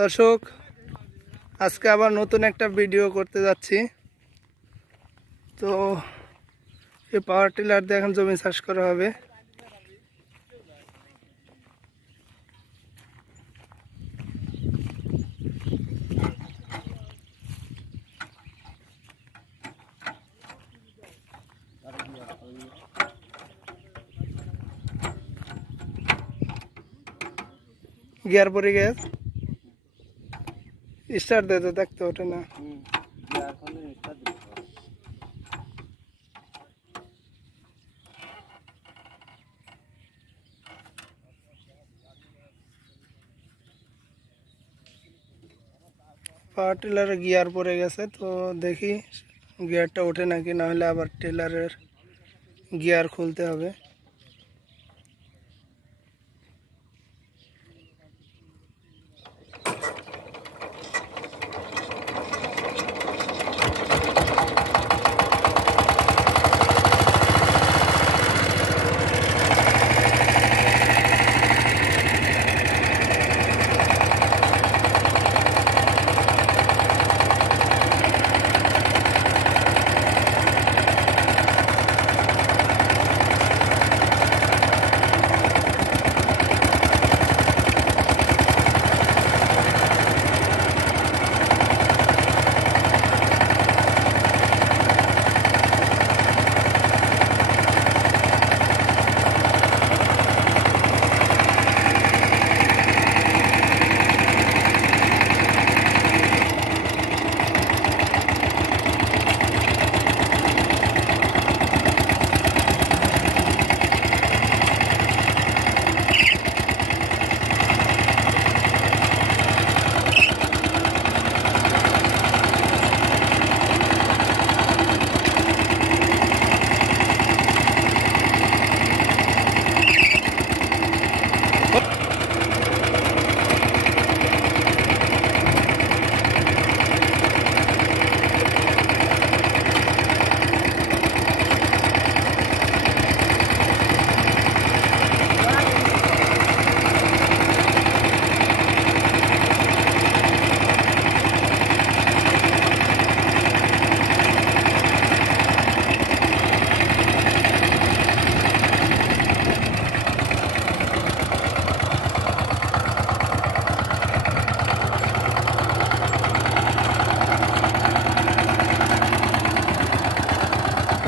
দর্শক, আজকে আবার নতুন একটা ভিডিও করতে যাচ্ছি। তো এই পাওয়ার টিলার দিয়ে এখন জমি চাষ করা হবে। গিয়ার পরে গেছে, স্টার্ট দিতে দেখতে ওঠে না। পাওয়ার টিলারে গিয়ার পড়ে গেছে, তো দেখি গিয়ারটা ওঠে নাকি, না হলে আবার টিলারের গিয়ার খুলতে হবে।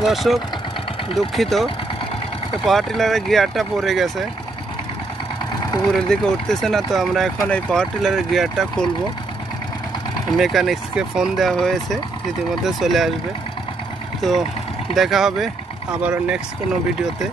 দর্শক, দুঃখিত, পাওয়ার টিলারের গিয়ারটা পড়ে গেছে, উপরের দিকে উঠতেছে না। তো আমরা এখন এই পাওয়ার টিলারের গিয়ারটা খুলবো। মেকানিক্সকে ফোন দেওয়া হয়েছে, ইতিমধ্যে চলে আসবে। তো দেখা হবে আবারও নেক্সট কোনো ভিডিওতে।